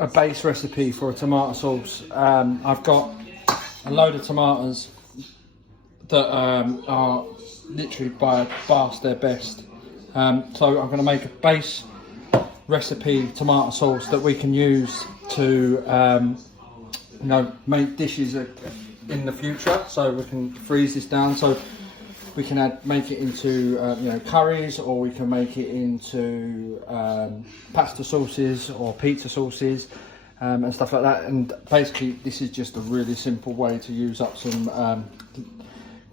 a base recipe for a tomato sauce. I've got a load of tomatoes that are literally by past their best. So I'm going to make a base recipe tomato sauce that we can use to you know, make dishes in the future. So we can freeze this down, so we can make it into you know, curries, or we can make it into pasta sauces or pizza sauces and stuff like that. And basically this is just a really simple way to use up some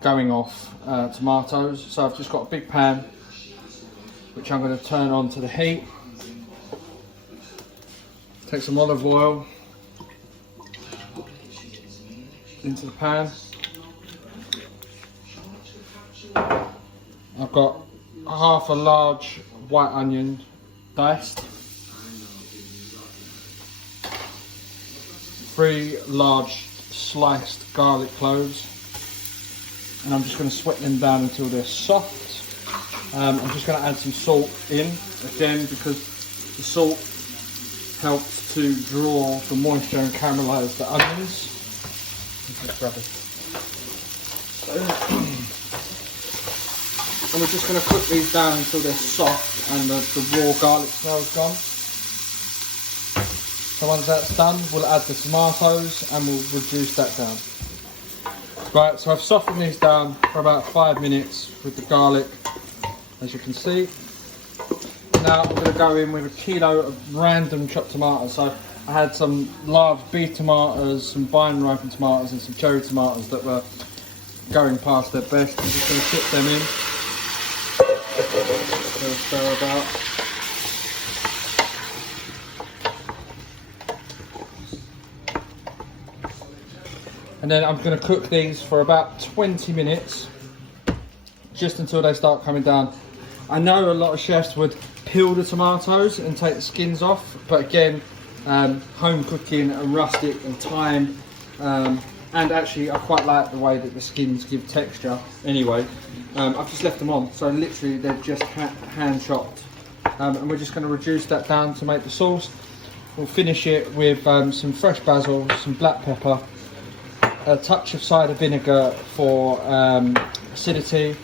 going off tomatoes. So I've just got a big pan which I'm going to turn on to the heat. Take some olive oil into the pan. I've got half a large white onion diced, 3 large sliced garlic cloves, and I'm just going to sweat them down until they're soft. I'm just going to add some salt in again, because the salt helps to draw the moisture and caramelise the onions. Let's grab it. And we're just going to cook these down until they're soft and the raw garlic smell's gone. So once that's done, we'll add the tomatoes and we'll reduce that down. Right, so I've softened these down for about 5 minutes with the garlic, as you can see. Now I'm going to go in with a kilo of random chopped tomatoes. So I had some large beef tomatoes, some vine ripened tomatoes and some cherry tomatoes that were going past their best. I'm just going to chip them in. Stir about. And then I'm going to cook these for about 20 minutes, just until they start coming down. I know a lot of chefs would peel the tomatoes and take the skins off, but again, home cooking and rustic and time, and actually I quite like the way that the skins give texture anyway. I've just left them on, so literally they're just hand chopped, and we're just going to reduce that down to make the sauce. We'll finish it with some fresh basil, some black pepper, a touch of cider vinegar for acidity.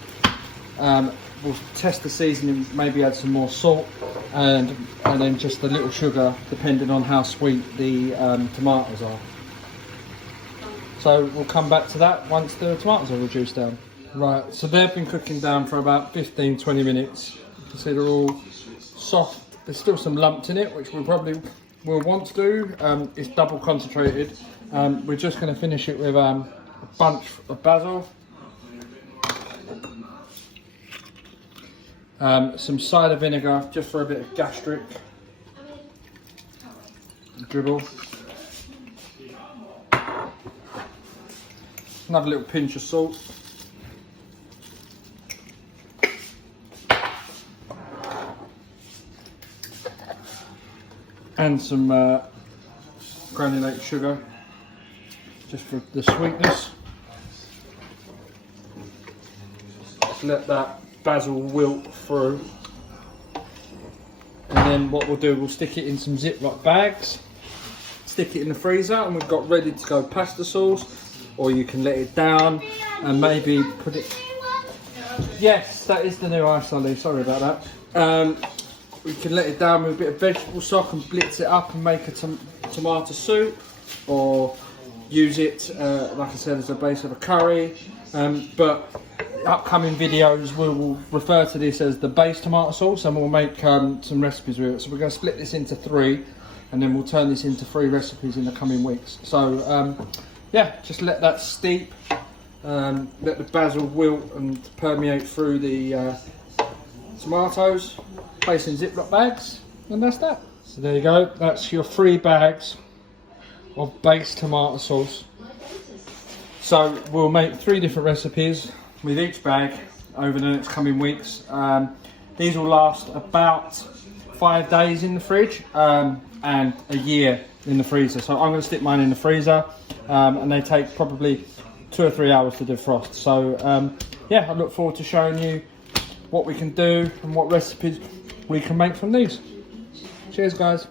We'll test the seasoning, maybe add some more salt, and then just a little sugar depending on how sweet the tomatoes are. So we'll come back to that once the tomatoes are reduced down. Right, so they've been cooking down for about 15-20 minutes. You can see they're all soft. There's still some lumps in it, which we probably will want to do. It's double concentrated. We're just going to finish it with a bunch of basil, some cider vinegar just for a bit of gastric dribble, another little pinch of salt, and some granulated sugar just for the sweetness. Just let that basil wilt through, and then what we'll do, we'll stick it in some Ziploc bags, stick it in the freezer, and we've got ready to go pasta sauce. Or you can let it down and maybe put it... Yes, that is the new ice, Ollie, sorry about that. We can let it down with a bit of vegetable stock and blitz it up and make a tomato soup, or use it, like I said, as a base of a curry. But upcoming videos we will refer to this as the base tomato sauce, and we'll make some recipes with it. So we're going to split this into 3, and then we'll turn this into 3 recipes in the coming weeks. So yeah, just let that steep, let the basil wilt and permeate through the tomatoes. Place in Ziploc bags, and that's that. So there you go, that's your 3 bags of base tomato sauce. So we'll make 3 different recipes with each bag over the next coming weeks. These will last about 5 days in the fridge and a year in the freezer. So I'm going to stick mine in the freezer, and they take probably 2 or 3 hours to defrost. So yeah, I look forward to showing you what we can do and what recipes we can make from these. Cheers, guys.